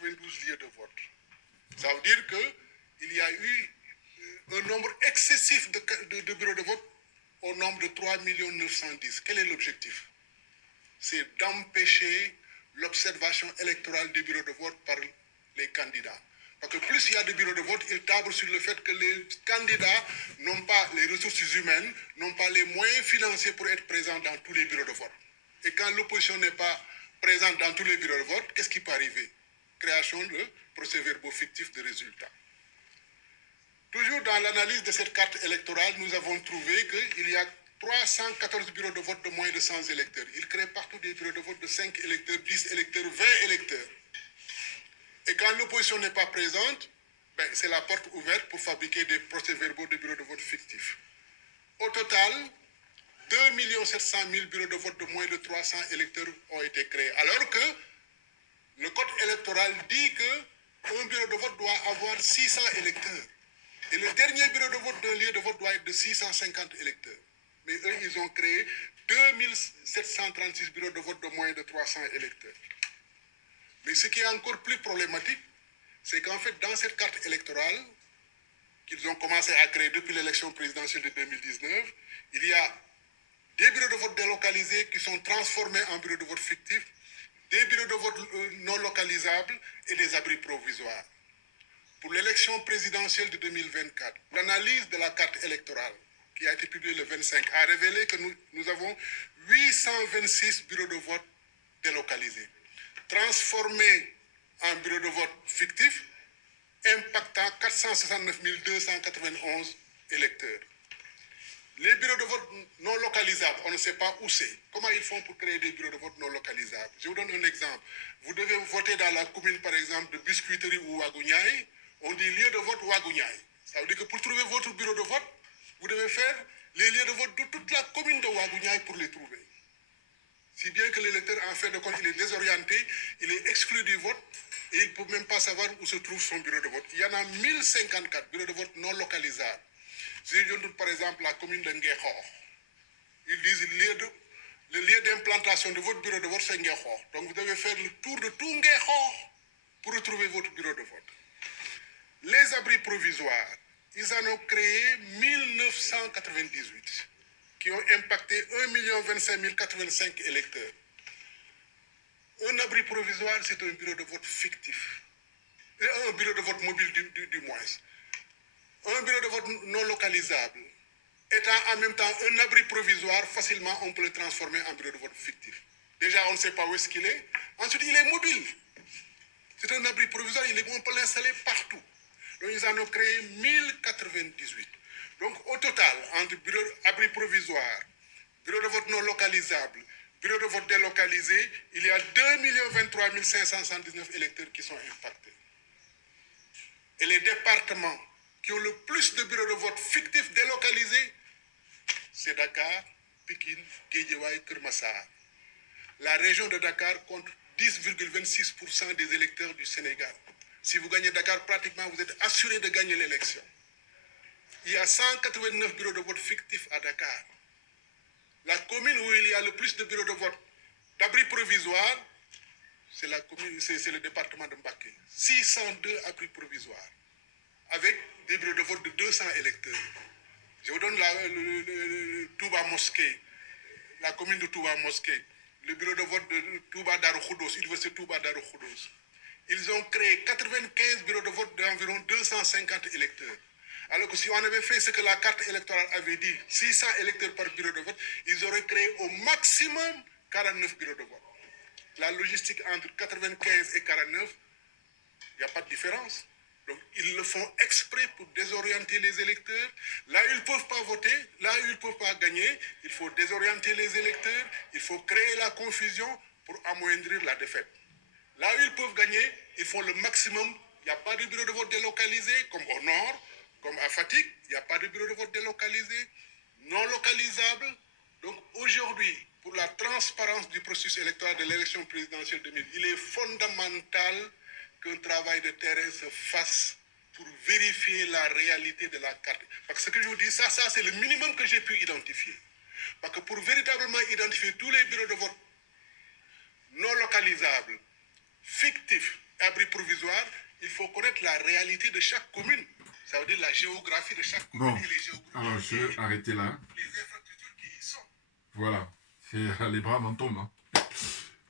292 lieux de vote. Ça veut dire qu'il y a eu un nombre excessif de bureaux de vote au nombre de 3 910 000. Quel est l'objectif? C'est d'empêcher l'observation électorale des bureaux de vote par les candidats. Parce que plus il y a de bureaux de vote, il table sur le fait que les candidats n'ont pas les ressources humaines, n'ont pas les moyens financiers pour être présents dans tous les bureaux de vote. Et quand l'opposition n'est pas présente dans tous les bureaux de vote, qu'est-ce qui peut arriver? Création de procès-verbaux fictifs de résultats. Toujours dans l'analyse de cette carte électorale, nous avons trouvé qu'il y a 314 bureaux de vote de moins de 100 électeurs. Il crée partout des bureaux de vote de 5 électeurs, 10 électeurs, 20 électeurs. Et quand l'opposition n'est pas présente, c'est la porte ouverte pour fabriquer des procès-verbaux de bureaux de vote fictifs. Au total, 2 700 000 bureaux de vote de moins de 300 électeurs ont été créés. Alors que le code électoral dit qu'un bureau de vote doit avoir 600 électeurs. Et le dernier bureau de vote d'un lieu de vote doit être de 650 électeurs. Mais eux, ils ont créé 2736 bureaux de vote de moins de 300 électeurs. Mais ce qui est encore plus problématique, c'est qu'en fait, dans cette carte électorale, qu'ils ont commencé à créer depuis l'élection présidentielle de 2019, il y a des bureaux de vote délocalisés qui sont transformés en bureaux de vote fictifs, des bureaux de vote non localisables et des abris provisoires. Pour l'élection présidentielle de 2024, l'analyse de la carte électorale qui a été publiée le 25 a révélé que nous avons 826 bureaux de vote délocalisés, transformés en bureaux de vote fictifs, impactant 469 291 électeurs. Les bureaux de vote non localisables, on ne sait pas où c'est. Comment ils font pour créer des bureaux de vote non localisables? Je vous donne un exemple. Vous devez voter dans la commune, par exemple, de Biscuiterie ou Ouagouniaï. On dit lieu de vote Ouagouniaï. Ça veut dire que pour trouver votre bureau de vote, vous devez faire les lieux de vote de toute la commune de Ouagouniaï pour les trouver. Si bien que l'électeur, en fin de compte, il est désorienté, il est exclu du vote et il ne peut même pas savoir où se trouve son bureau de vote. Il y en a 1054 bureaux de vote non localisables. Si je donne par exemple la commune de Nguékhor, ils disent le lieu d'implantation de votre bureau de vote, c'est Nguékhor. Donc vous devez faire le tour de tout Nguékhor pour retrouver votre bureau de vote. Les abris provisoires, ils en ont créé 1998, qui ont impacté 1 025 085 électeurs. Un abri provisoire, c'est un bureau de vote fictif. Un bureau de vote mobile du moins. Un bureau de vote non localisable, étant en même temps un abri provisoire, facilement on peut le transformer en bureau de vote fictif. Déjà, on ne sait pas où est-ce qu'il est. Ensuite, il est mobile. C'est un abri provisoire, on peut l'installer partout. Donc, ils en ont créé 1098. Donc, au total, entre abri provisoire, bureau de vote non localisable, bureau de vote délocalisé, il y a 2 023 579 électeurs qui sont impactés. Et les départements qui ont le plus de bureaux de vote fictifs délocalisés, c'est Dakar, Pikine, Guédiawaye, Keur Massar. La région de Dakar compte 10,26% des électeurs du Sénégal. Si vous gagnez Dakar, pratiquement, vous êtes assuré de gagner l'élection. Il y a 189 bureaux de vote fictifs à Dakar. La commune où il y a le plus de bureaux de vote d'abri provisoire, c'est le département de Mbacké. 602 abris provisoires, avec des bureaux de vote de 200 électeurs. Je vous donne le Touba Mosquée, la commune de Touba Mosquée, le bureau de vote de Touba Darou Khoudoss, Université Touba Darou Khoudoss. Ils ont créé 95 bureaux de vote d'environ 250 électeurs. Alors que si on avait fait ce que la carte électorale avait dit, 600 électeurs par bureau de vote, ils auraient créé au maximum 49 bureaux de vote. La logistique entre 95 et 49, il n'y a pas de différence. Donc, ils le font exprès pour désorienter les électeurs. Là où ils ne peuvent pas voter, là où ils ne peuvent pas gagner, il faut désorienter les électeurs, il faut créer la confusion pour amoindrir la défaite. Là où ils peuvent gagner, ils font le maximum. Il n'y a pas de bureau de vote délocalisé, comme au nord, comme à Fatick, il n'y a pas de bureau de vote délocalisé, non localisable. Donc aujourd'hui, pour la transparence du processus électoral de l'élection présidentielle 2000, il est fondamental qu'un travail de terrain se fasse pour vérifier la réalité de la carte. Parce que ce que je vous dis, ça c'est le minimum que j'ai pu identifier. Parce que pour véritablement identifier tous les bureaux de vote non localisables, fictifs, abris provisoires, part, il faut connaître la réalité de chaque commune. Ça veut dire la géographie de chaque commune. Bon, et les géographies, alors je vais arrêter là. les infrastructures qui y sont. Voilà, les bras m'en tombent. Hein.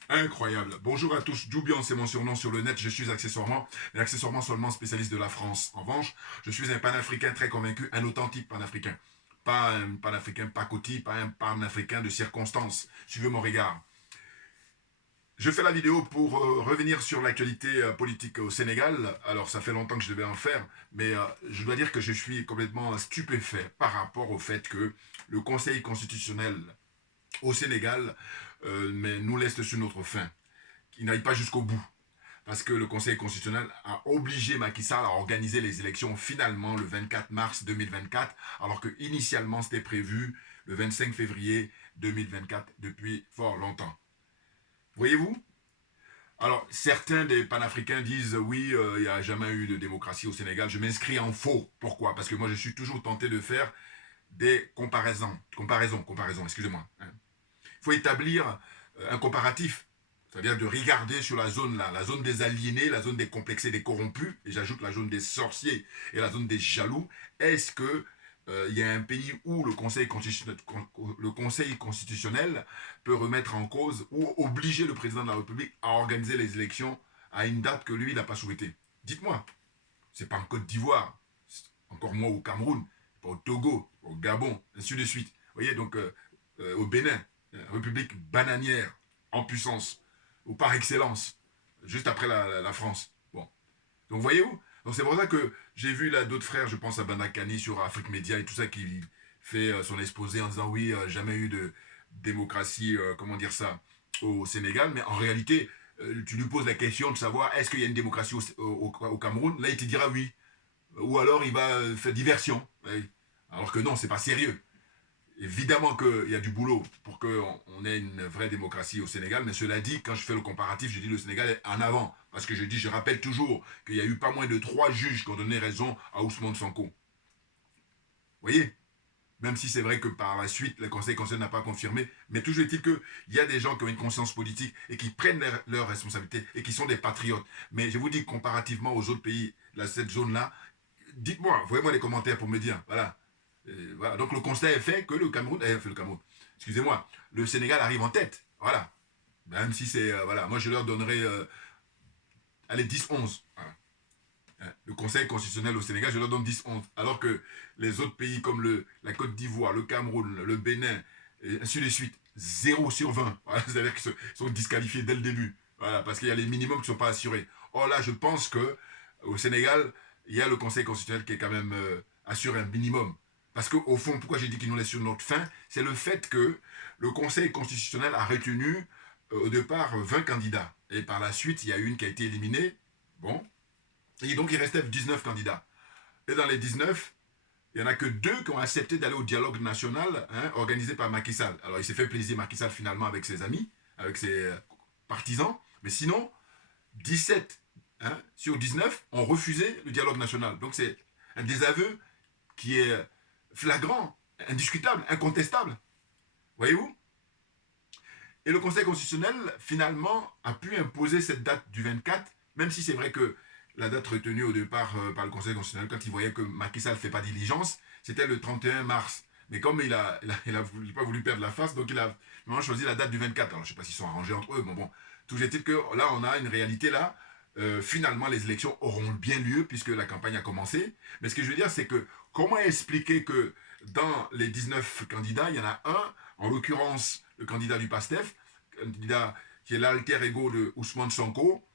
Incroyable. Bonjour à tous, Joubian, c'est mon surnom sur le net, je suis accessoirement, mais accessoirement seulement spécialiste de la France. En revanche, je suis un panafricain très convaincu, un authentique panafricain. Pas un panafricain pacotille, pas un panafricain de circonstance. Suivez mon regard. Je fais la vidéo pour revenir sur l'actualité politique au Sénégal. Alors, ça fait longtemps que je devais en faire, mais je dois dire que je suis complètement stupéfait par rapport au fait que le Conseil constitutionnel au Sénégal mais nous laisse sur notre faim, qu'il n'aille pas jusqu'au bout. Parce que le Conseil constitutionnel a obligé Macky Sall à organiser les élections finalement le 24 mars 2024, alors que initialement c'était prévu le 25 février 2024 depuis fort longtemps. Voyez-vous? Alors, certains des panafricains disent oui, il n'y a jamais eu de démocratie au Sénégal. Je m'inscris en faux. Pourquoi? Parce que moi, je suis toujours tenté de faire des comparaisons, excusez-moi. Hein. Il faut établir un comparatif, c'est-à-dire de regarder sur la zone là, la zone des aliénés, la zone des complexés, des corrompus, et j'ajoute la zone des sorciers et la zone des jaloux. Est-ce que il y a un pays où le Conseil constitutionnel peut remettre en cause ou obliger le président de la République à organiser les élections à une date que lui n'a pas souhaitée? Dites-moi. C'est pas en Côte d'Ivoire, encore moins au Cameroun, pas au Togo, au Gabon, ainsi de suite. Vous voyez, donc au Bénin, République bananière en puissance, ou par excellence, juste après la France. Bon. Donc voyez-vous? Donc c'est pour ça que j'ai vu là d'autres frères, je pense à Banakani sur Afrique Média et tout ça, qui fait son exposé en disant oui, jamais eu de démocratie, comment dire ça, au Sénégal, mais en réalité, tu lui poses la question de savoir est-ce qu'il y a une démocratie au Cameroun, là il te dira oui. Ou alors il va faire diversion. Oui. Alors que non, c'est pas sérieux. Évidemment qu'il y a du boulot pour qu'on ait une vraie démocratie au Sénégal, mais cela dit, quand je fais le comparatif, je dis le Sénégal est en avant. Parce que je rappelle toujours qu'il y a eu pas moins de 3 juges qui ont donné raison à Ousmane Sonko. Vous voyez? Même si c'est vrai que par la suite, le Conseil constitutionnel n'a pas confirmé, mais toujours est-il qu'il y a des gens qui ont une conscience politique et qui prennent leurs responsabilités et qui sont des patriotes. Mais je vous dis, comparativement aux autres pays, cette zone-là, dites-moi, envoyez-moi les commentaires pour me dire, voilà. Voilà. Donc le constat est fait que excusez-moi, le Sénégal arrive en tête. Voilà. Même si c'est, voilà, moi je leur donnerai, allez, 10-11. Voilà. Le Conseil constitutionnel au Sénégal, je leur donne 10-11. Alors que les autres pays comme la Côte d'Ivoire, le Cameroun, le Bénin, et ainsi de suite, 0 sur 20. Voilà. C'est-à-dire qu'ils sont disqualifiés dès le début. Voilà, parce qu'il y a les minimums qui ne sont pas assurés. Or là, je pense qu'au Sénégal, il y a le Conseil constitutionnel qui est quand même assuré un minimum. Parce qu'au fond, pourquoi j'ai dit qu'il nous laisse sur notre faim, c'est le fait que le Conseil constitutionnel a retenu au départ 20 candidats. Et par la suite, il y a une qui a été éliminée. Bon. Et donc, il restait 19 candidats. Et dans les 19, il n'y en a que 2 qui ont accepté d'aller au dialogue national organisé par Macky Sall. Alors, il s'est fait plaisir, Macky Sall, finalement, avec ses amis, avec ses partisans. Mais sinon, 17 sur 19 ont refusé le dialogue national. Donc, c'est un désaveu qui est flagrant, indiscutable, incontestable. Voyez-vous? Et le Conseil constitutionnel, finalement, a pu imposer cette date du 24, même si c'est vrai que la date retenue au départ par le Conseil constitutionnel, quand il voyait que Macky Sall ne fait pas diligence, c'était le 31 mars. Mais comme il n'a pas voulu perdre la face, donc il a choisi la date du 24. Alors je ne sais pas s'ils sont arrangés entre eux, mais bon, toujours est-il que là, on a une réalité là. Finalement, les élections auront bien lieu puisque la campagne a commencé. Mais ce que je veux dire, c'est que comment expliquer que dans les 19 candidats, il y en a un, en l'occurrence le candidat du PASTEF, candidat qui est l'alter ego de Ousmane Sonko,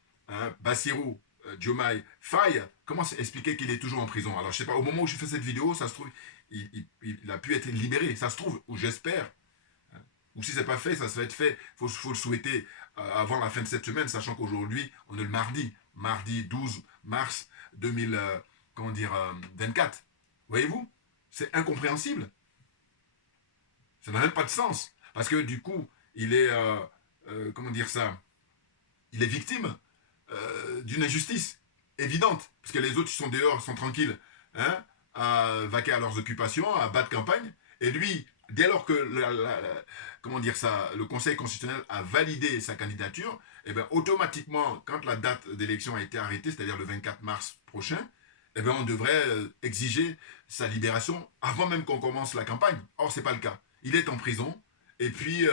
Bassirou Diomaye Faye, comment expliquer qu'il est toujours en prison? Alors je sais pas, au moment où je fais cette vidéo, ça se trouve, il a pu être libéré, ça se trouve, ou j'espère. Ou si c'est pas fait, ça va être fait. Faut le souhaiter avant la fin de cette semaine, sachant qu'aujourd'hui, on est le mardi 12 mars 2024. Voyez-vous? C'est incompréhensible. Ça n'a même pas de sens. Parce que du coup, il est, comment dire ça? Il est victime d'une injustice évidente. Parce que les autres, ils sont dehors, sont tranquilles, à vaquer à leurs occupations, à battre campagne. Et lui, dès lors que comment dire ça, le Conseil constitutionnel a validé sa candidature, eh bien, automatiquement, quand la date d'élection a été arrêtée, c'est-à-dire le 24 mars prochain, eh bien, on devrait exiger sa libération avant même qu'on commence la campagne. Or, ce n'est pas le cas. Il est en prison, et puis, ils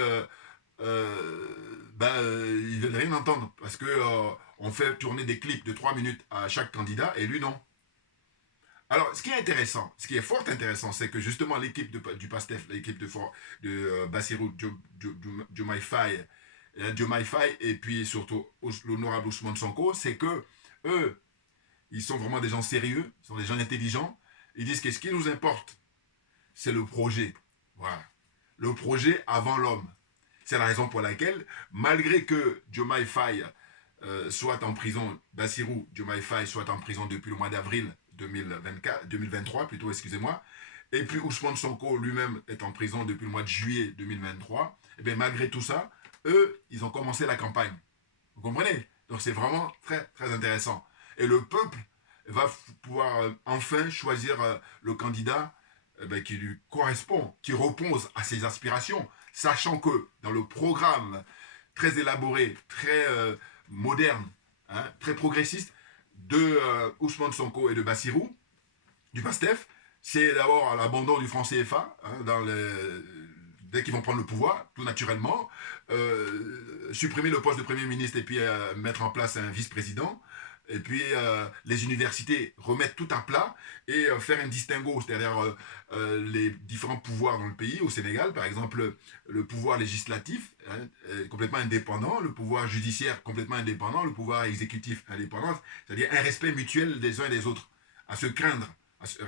ne veulent rien entendre, parce que on fait tourner des clips de 3 minutes à chaque candidat, et lui, non. Alors, ce qui est intéressant, ce qui est fort intéressant, c'est que justement l'équipe du PASTEF, l'équipe de Bassirou Diomaye Faye, et puis surtout l'honorable Ousmane Sonko, c'est que eux, ils sont vraiment des gens sérieux, ils sont des gens intelligents. Ils disent que ce qui nous importe, c'est le projet. Voilà. Le projet avant l'homme. C'est la raison pour laquelle, malgré que Diomaye Faye soit en prison, Bassirou Diomaye Faye soit en prison depuis le mois d'avril 2023, plutôt, excusez-moi, et puis Ousmane Sonko lui-même est en prison depuis le mois de juillet 2023, et bien malgré tout ça, eux, ils ont commencé la campagne. Vous comprenez? Donc c'est vraiment très, très intéressant. Et le peuple va pouvoir enfin choisir le candidat qui lui correspond, qui repose à ses aspirations, sachant que dans le programme très élaboré, très moderne, hein, très progressiste de Ousmane Sonko et de Bassirou, du PASTEF, c'est d'abord l'abandon du franc CFA dès qu'ils vont prendre le pouvoir, tout naturellement, supprimer le poste de Premier ministre et puis mettre en place un vice-président, et puis les universités remettre tout à plat et faire un distinguo, c'est-à-dire les différents pouvoirs dans le pays, au Sénégal, par exemple, le pouvoir législatif complètement indépendant, le pouvoir judiciaire complètement indépendant, le pouvoir exécutif indépendant, c'est-à-dire un respect mutuel des uns et des autres, à se craindre,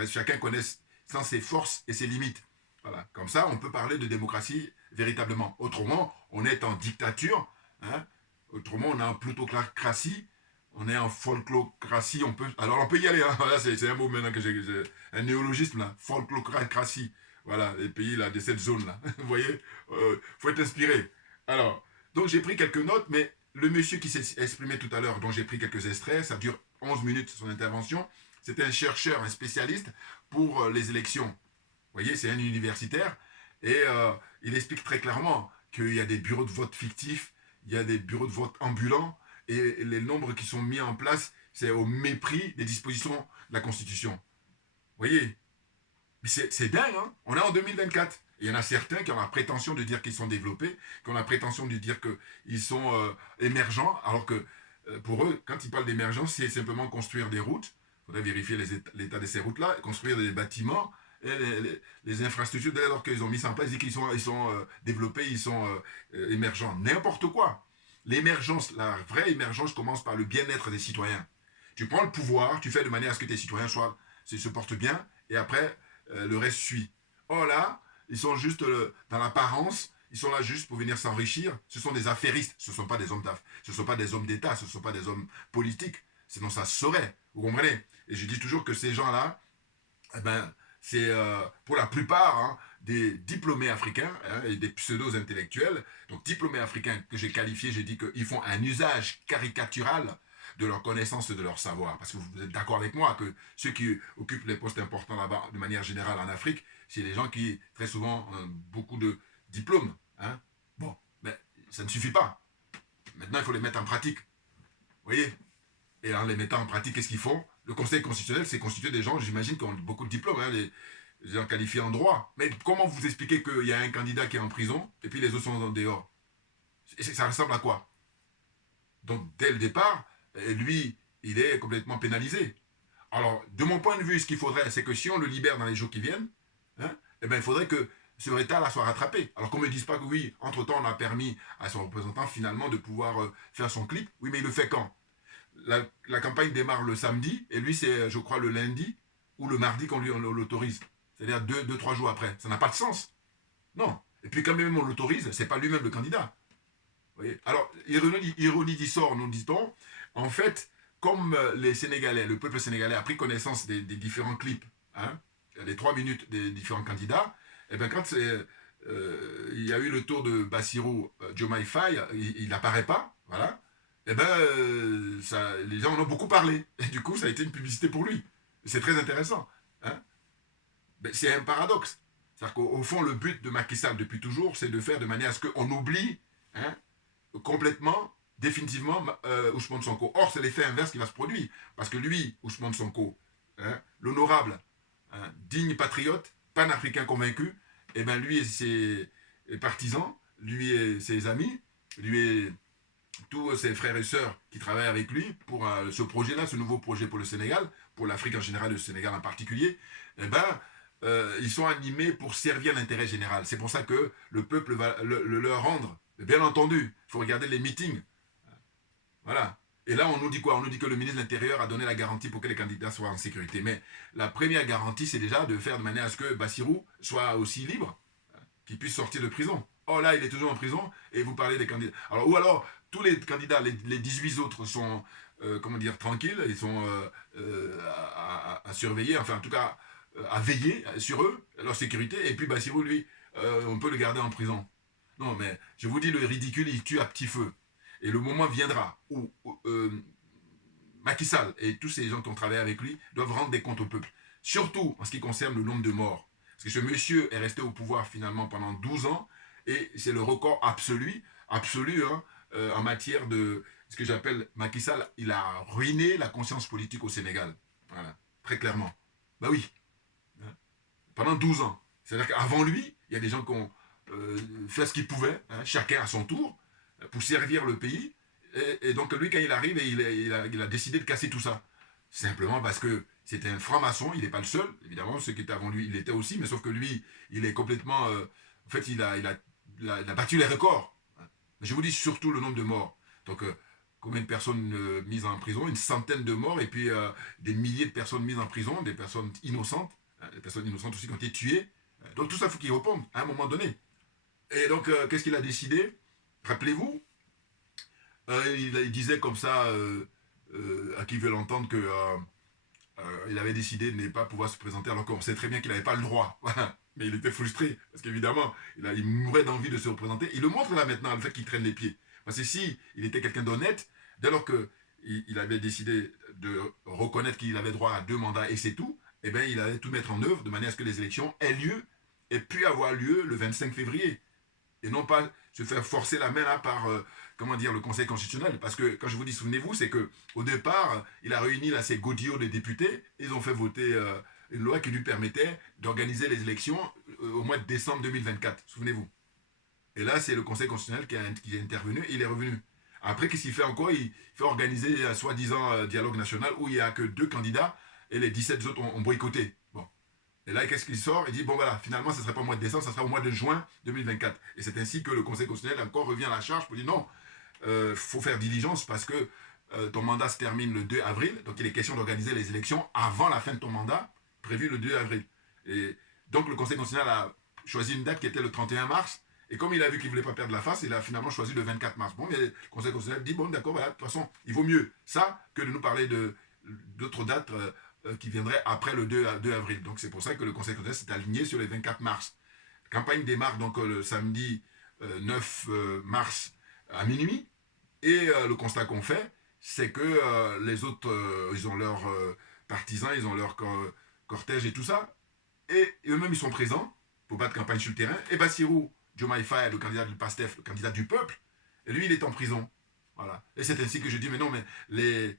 chacun connaisse sans ses forces et ses limites. Voilà. Comme ça, on peut parler de démocratie véritablement. Autrement, on est en dictature, hein. Autrement, on est en plutocratie, on est en folklocratie, alors on peut y aller, hein. Voilà, c'est un mot maintenant que j'ai, un néologisme là, folklocratie, voilà, les pays là, de cette zone là, vous voyez, faut être inspiré. Alors, donc j'ai pris quelques notes, mais le monsieur qui s'est exprimé tout à l'heure, dont j'ai pris quelques extraits, ça dure 11 minutes son intervention, c'était un chercheur, un spécialiste pour les élections. Vous voyez, c'est un universitaire, et il explique très clairement qu'il y a des bureaux de vote fictifs, il y a des bureaux de vote ambulants, et les nombres qui sont mis en place, c'est au mépris des dispositions de la Constitution. Vous voyez? Mais c'est dingue, hein? On est en 2024. Il y en a certains qui ont la prétention de dire qu'ils sont développés, qui ont la prétention de dire qu'ils sont émergents, alors que pour eux, quand ils parlent d'émergence, c'est simplement construire des routes. Il faudrait vérifier l'état de ces routes-là, construire des bâtiments, et les infrastructures, dès lors qu'ils ont mis ça en place, ils disent qu'ils sont développés, ils sont émergents. N'importe quoi. L'émergence, la vraie émergence commence par le bien-être des citoyens. Tu prends le pouvoir, tu fais de manière à ce que tes citoyens se portent bien, et après, le reste suit. Or là, ils sont juste dans l'apparence, ils sont là juste pour venir s'enrichir. Ce sont des affairistes, ce ne sont pas des hommes d'affaires, ce ne sont pas des hommes d'État, ce ne sont pas des hommes politiques. Sinon, ça se saurait. Vous comprenez? Et je dis toujours que ces gens-là, eh ben, c'est pour la plupart hein, des diplômés africains hein, et des pseudo-intellectuels. Donc, diplômés africains que j'ai qualifiés, j'ai dit qu'ils font un usage caricatural de leur connaissance et de leur savoir. Parce que vous êtes d'accord avec moi que ceux qui occupent les postes importants là-bas, de manière générale en Afrique, c'est des gens qui, très souvent, ont beaucoup de diplômes. Hein. Bon, mais ça ne suffit pas. Maintenant, il faut les mettre en pratique. Vous voyez? Et en les mettant en pratique, qu'est-ce qu'ils font? Le Conseil constitutionnel, c'est constitué des gens, j'imagine, qui ont beaucoup de diplômes, hein, les gens qualifiés en droit. Mais comment vous expliquez qu'il y a un candidat qui est en prison et puis les autres sont en dehors? Ça ressemble à quoi? Donc, dès le départ, lui, il est complètement pénalisé. Alors, de mon point de vue, ce qu'il faudrait, c'est que si on le libère dans les jours qui viennent, hein, eh ben, il faudrait que ce retard-là soit rattrapé. Alors qu'on ne me dise pas que oui, entre-temps, on a permis à son représentant finalement de pouvoir faire son clip. Oui, mais il le fait quand? La campagne démarre le samedi, et lui, c'est, je crois, le lundi ou le mardi qu'on lui l'autorise. C'est-à-dire 2-3 jours après. Ça n'a pas de sens. Non. Et puis quand même on l'autorise, c'est pas lui-même le candidat. Vous voyez? Alors, ironie du sort, nous dit-on, en fait, comme les Sénégalais, le peuple sénégalais a pris connaissance des différents clips, hein, les 3 minutes des différents candidats, et bien quand il y a eu le tour de Bassirou Diomaye Faye, il n'apparaît pas, voilà, et bien les gens en ont beaucoup parlé, et du coup ça a été une publicité pour lui. C'est très intéressant. Hein. C'est un paradoxe. C'est-à-dire qu'au fond, le but de Macky Sall depuis toujours, c'est de faire de manière à ce qu'on oublie hein, complètement définitivement Ousmane Sonko. Or, c'est l'effet inverse qui va se produire. Parce que lui, Ousmane Sonko, hein, l'honorable, hein, digne patriote, panafricain convaincu, eh bien lui et ses partisans, lui et ses amis, lui et tous ses frères et sœurs qui travaillent avec lui pour ce projet-là, ce nouveau projet pour le Sénégal, pour l'Afrique en général et le Sénégal en particulier, eh ben, ils sont animés pour servir l'intérêt général. C'est pour ça que le peuple va le leur rendre. Bien entendu, il faut regarder les meetings. Voilà. Et là, on nous dit quoi? On nous dit que le ministre de l'Intérieur a donné la garantie pour que les candidats soient en sécurité. Mais la première garantie, c'est déjà de faire de manière à ce que Bassirou soit aussi libre, qu'il puisse sortir de prison. Oh là, il est toujours en prison et vous parlez des candidats. Alors, ou alors, tous les candidats, les 18 autres sont, comment dire, tranquilles, ils sont à surveiller, enfin en tout cas, à veiller sur eux, leur sécurité. Et puis Bassirou, lui, on peut le garder en prison. Non, mais je vous dis, le ridicule, il tue à petit feu. Et le moment viendra où Macky Sall et tous ces gens qui ont travaillé avec lui doivent rendre des comptes au peuple. Surtout en ce qui concerne le nombre de morts. Parce que ce monsieur est resté au pouvoir finalement pendant 12 ans et c'est le record absolu hein, en matière de ce que j'appelle Macky Sall. Il a ruiné la conscience politique au Sénégal. Voilà, très clairement. Bah oui. Pendant 12 ans. C'est-à-dire qu'avant lui, il y a des gens qui ont fait ce qu'ils pouvaient, hein, chacun à son tour, pour servir le pays. Et donc lui, quand il arrive, il a décidé de casser tout ça. Simplement parce que c'était un franc-maçon, il n'est pas le seul, évidemment, ceux qui étaient avant lui, il l'était aussi, mais sauf que lui, il est complètement... en fait, il a battu les records. Je vous dis surtout le nombre de morts. Donc, combien de personnes mises en prison? Une centaine de morts, et puis des milliers de personnes mises en prison, des personnes innocentes, des personnes innocentes aussi qui ont été tuées. Donc tout ça, il faut qu'il réponde à un moment donné. Et donc, qu'est-ce qu'il a décidé? Rappelez-vous, il disait comme ça, à qui veut l'entendre, que il avait décidé de ne pas pouvoir se présenter alors qu'on sait très bien qu'il n'avait pas le droit. Voilà. Mais il était frustré, parce qu'évidemment, il mourait d'envie de se représenter. Il le montre là maintenant, le fait qu'il traîne les pieds. Parce que si il était quelqu'un d'honnête, dès lors qu'il avait décidé de reconnaître qu'il avait droit à 2 mandats et c'est tout, eh bien, il allait tout mettre en œuvre de manière à ce que les élections aient lieu et puis avoir lieu le 25 février. Et non pas se faire forcer la main là par, comment dire, le Conseil constitutionnel. Parce que, quand je vous dis, souvenez-vous, c'est qu'au départ, il a réuni là ses godillots de députés, ils ont fait voter une loi qui lui permettait d'organiser les élections au mois de décembre 2024, souvenez-vous. Et là, c'est le Conseil constitutionnel qui est intervenu et il est revenu. Après, qu'est-ce qu'il fait encore? Il fait organiser un soi-disant dialogue national où il n'y a que 2 candidats et les 17 autres ont boycotté. Bon. Et là, qu'est-ce qu'il sort? Il dit, bon voilà, finalement, ce ne sera pas au mois de décembre, ce sera au mois de juin 2024. Et c'est ainsi que le Conseil constitutionnel encore revient à la charge pour dire, non, faut faire diligence parce que ton mandat se termine le 2 avril, donc il est question d'organiser les élections avant la fin de ton mandat, prévu le 2 avril. Et donc le Conseil constitutionnel a choisi une date qui était le 31 mars, et comme il a vu qu'il ne voulait pas perdre la face, il a finalement choisi le 24 mars. Bon, mais le Conseil constitutionnel dit, bon d'accord, voilà, de toute façon, il vaut mieux ça que de nous parler d'autres dates qui viendraient après le 2 avril. Donc c'est pour ça que le Conseil constitutionnel s'est aligné sur les 24 mars. La campagne démarre donc le samedi 9 mars à minuit, et le constat qu'on fait, c'est que les autres, ils ont leurs partisans, ils ont leur cortège et tout ça, et eux-mêmes ils sont présents pour battre campagne sur le terrain. Et Bassirou Diomaye Faye, le candidat du PASTEF, le candidat du peuple, et lui il est en prison. Voilà. Et c'est ainsi que je dis, mais non, mais les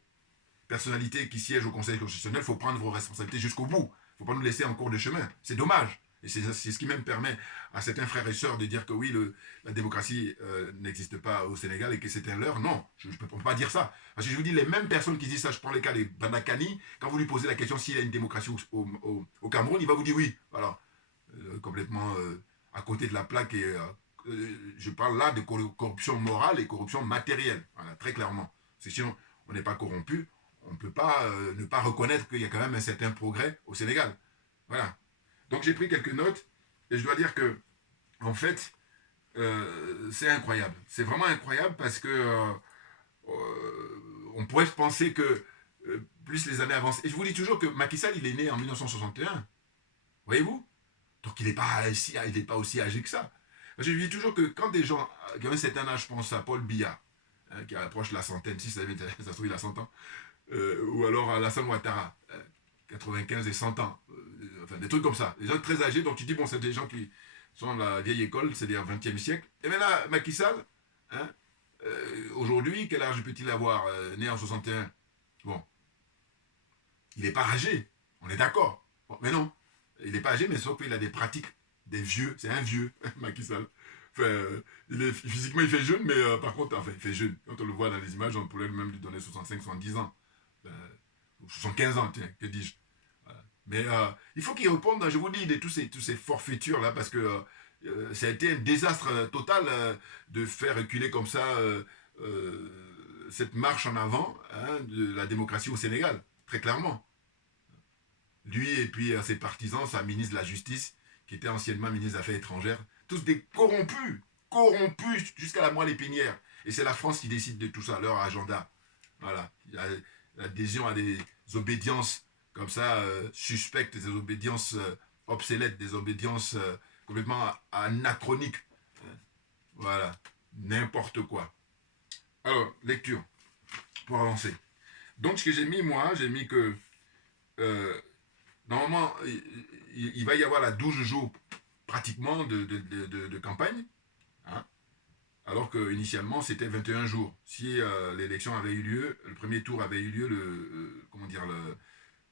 personnalités qui siègent au Conseil constitutionnel, il faut prendre vos responsabilités jusqu'au bout. Il ne faut pas nous laisser en cours de chemin. C'est dommage. Et c'est ce qui même permet à certains frères et sœurs de dire que oui, la démocratie n'existe pas au Sénégal et que c'est un leurre. Non, je ne peux pas dire ça. Parce que je vous dis, les mêmes personnes qui disent ça, je prends le cas des Bandakani, quand vous lui posez la question s'il y a une démocratie au Cameroun, il va vous dire oui. Alors, complètement à côté de la plaque. Et je parle là de corruption morale et corruption matérielle. Voilà, très clairement. C'est sinon, on n'est pas corrompu, on ne peut pas ne pas reconnaître qu'il y a quand même un certain progrès au Sénégal. Voilà. Donc j'ai pris quelques notes et je dois dire que, en fait, c'est incroyable. C'est vraiment incroyable parce que on pourrait penser que plus les années avancent. Et je vous dis toujours que Macky Sall, il est né en 1961. Voyez-vous? Donc il n'est pas aussi âgé que ça. Parce que je dis toujours que quand des gens qui ont un certain âge, je pense à Paul Biya, hein, qui approche la centaine, si ça se trouve il a 100 ans, ou alors à Alassane Ouattara, 95 et 100 ans, enfin des trucs comme ça, des gens très âgés, donc tu dis, bon, c'est des gens qui sont de la vieille école, c'est-à-dire 20e siècle. Et bien là, Macky Sall, hein, Aujourd'hui, quel âge peut-il avoir né en 61. Bon, il n'est pas âgé, on est d'accord. Bon, mais non, il n'est pas âgé, mais sauf qu'il a des pratiques des vieux. C'est un vieux, Macky Sall. Enfin, physiquement, il fait jeune, mais par contre, enfin, il fait jeune. Quand on le voit dans les images, on pourrait même lui donner 65, 70 ans. Ou 75 ans, tiens, que dis-je. Voilà. Mais il faut qu'il réponde, je vous dis, de tous ces forfaitures-là, parce que ça a été un désastre total de faire reculer comme ça cette marche en avant de la démocratie au Sénégal, très clairement. Lui et puis ses partisans, sa ministre de la Justice, qui était anciennement ministre des Affaires étrangères, tous des corrompus, corrompus jusqu'à la moelle épinière. Et c'est la France qui décide de tout ça, leur agenda. Voilà. Il y a l'adhésion à des obédiences comme ça, suspectes, des obédiences obsolètes, des obédiences complètement anachroniques. Voilà. N'importe quoi. Alors, lecture, pour avancer. Donc, ce que j'ai mis, moi, j'ai mis que normalement, il va y avoir là 12 jours pratiquement de campagne, hein, alors qu'initialement c'était 21 jours. Si l'élection avait eu lieu, le premier tour avait eu lieu comment dire,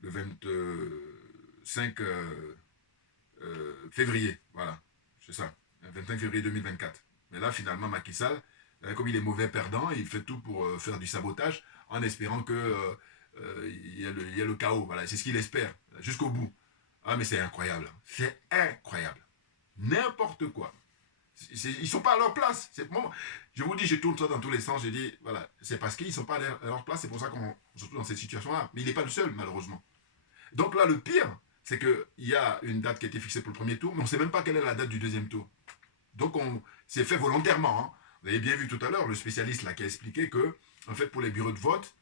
le 25 février, voilà, c'est ça, le 25 février 2024. Mais là, finalement, Macky Sall, comme il est mauvais perdant, il fait tout pour faire du sabotage en espérant que il y a le chaos. Voilà, c'est ce qu'il espère, jusqu'au bout. Ah, mais c'est incroyable. C'est incroyable. N'importe quoi. Ils ne sont pas à leur place. Bon, je vous dis, je tourne ça dans tous les sens. Je dis, voilà, c'est parce qu'ils ne sont pas à leur place. C'est pour ça qu'on se retrouve dans cette situation-là. Mais il n'est pas le seul, malheureusement. Donc là, le pire, c'est qu'il y a une date qui a été fixée pour le premier tour, mais on ne sait même pas quelle est la date du deuxième tour. Donc, c'est fait volontairement. Hein. Vous avez bien vu tout à l'heure, le spécialiste là qui a expliqué que, en fait, pour les bureaux de vote,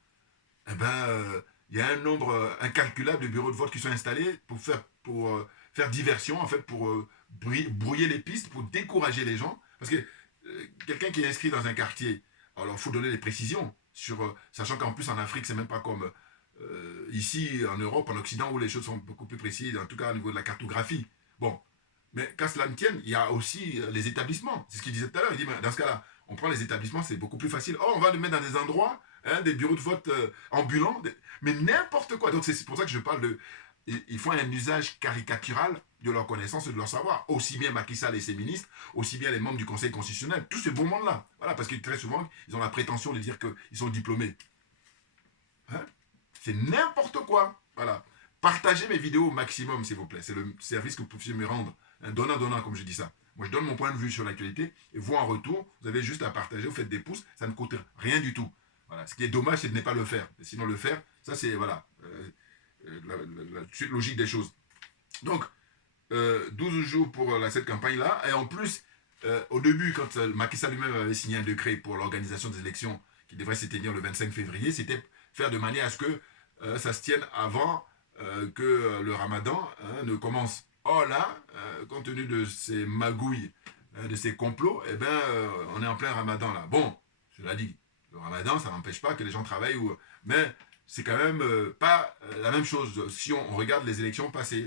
eh ben, il y a un nombre incalculable de bureaux de vote qui sont installés pour faire diversion, en fait, pour brouiller les pistes, pour décourager les gens. Parce que quelqu'un qui est inscrit dans un quartier, alors il faut donner des précisions, sachant qu'en plus en Afrique, c'est même pas comme ici, en Europe, en Occident, où les choses sont beaucoup plus précises, en tout cas au niveau de la cartographie. Bon, mais qu'à cela ne tienne, il y a aussi les établissements. C'est ce qu'il disait tout à l'heure. Il dit, mais dans ce cas-là, on prend les établissements, c'est beaucoup plus facile. Oh, on va le mettre dans des endroits, hein, des bureaux de vote ambulants, mais n'importe quoi. Donc c'est pour ça que je parle de... Ils font un usage caricatural de leur connaissance et de leur savoir. Aussi bien Macky Sall et ses ministres, aussi bien les membres du Conseil constitutionnel, tout ce beau monde-là. Voilà, parce que très souvent, ils ont la prétention de dire qu'ils sont diplômés. Hein? C'est n'importe quoi. Voilà. Partagez mes vidéos au maximum, s'il vous plaît. C'est le service que vous pouvez me rendre. Un donnant-donnant, comme je dis ça. Moi, je donne mon point de vue sur l'actualité. Et vous, en retour, vous avez juste à partager. Vous faites des pouces. Ça ne coûte rien du tout. Voilà. Ce qui est dommage, c'est de ne pas le faire. Et sinon, le faire, ça, c'est voilà, la suite logique des choses. Donc, 12 jours pour cette campagne-là. Et en plus, au début, quand Macky Sall lui-même avait signé un décret pour l'organisation des élections qui devrait se tenir le 25 février, c'était faire de manière à ce que ça se tienne avant que le ramadan ne commence. Or là, compte tenu de ces magouilles, de ces complots, eh ben, on est en plein ramadan là. Bon, cela dit, le ramadan, ça n'empêche pas que les gens travaillent, mais c'est quand même pas la même chose. Si on regarde les élections passées,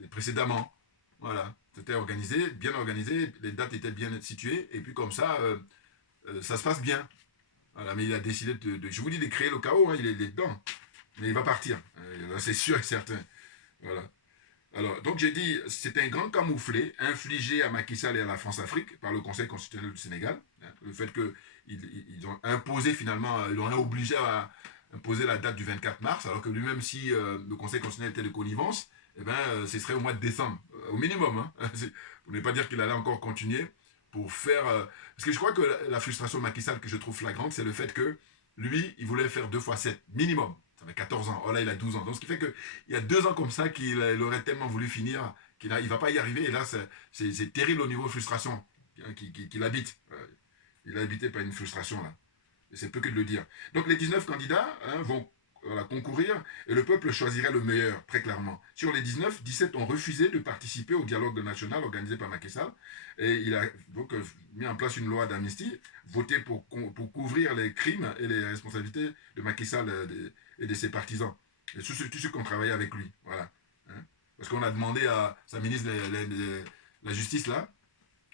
les précédemment, voilà, c'était organisé, bien organisé, les dates étaient bien situées, et puis comme ça, ça se passe bien. Voilà, mais il a décidé je vous dis, de créer le chaos, hein, il est dedans. Mais il va partir, c'est sûr et certain. Voilà. Alors, donc j'ai dit, c'est un grand camouflet infligé à Macky Sall et à la France-Afrique par le Conseil constitutionnel du Sénégal. Hein, le fait qu'ils ont imposé finalement, ils l'ont obligé à imposer la date du 24 mars, alors que lui-même, si le Conseil constitutionnel était de connivence, eh ben, ce serait au mois de décembre, au minimum. Hein. Pour ne pas dire qu'il allait encore continuer pour faire... parce que je crois que la frustration de Macky Sall que je trouve flagrante, c'est le fait que lui, il voulait faire 2 fois 7, minimum. Ça fait 14 ans. Oh là, il a 12 ans. Donc, ce qui fait qu'il y a 2 ans comme ça qu'il aurait tellement voulu finir qu'il ne va pas y arriver. Et là, c'est terrible au niveau de frustration qu'il habite. Il a habité par une frustration, là. Et c'est peu que de le dire. Donc, les 19 candidats vont concourir et le peuple choisirait le meilleur, très clairement. Sur les 19, 17 ont refusé de participer au dialogue national organisé par Macky Sall. Et il a donc mis en place une loi d'amnistie, voté pour couvrir les crimes et les responsabilités de Macky Sall et de ses partisans. Et tous ceux qui ont travaillé avec lui. Voilà. Hein? Parce qu'on a demandé à sa ministre de la Justice, là,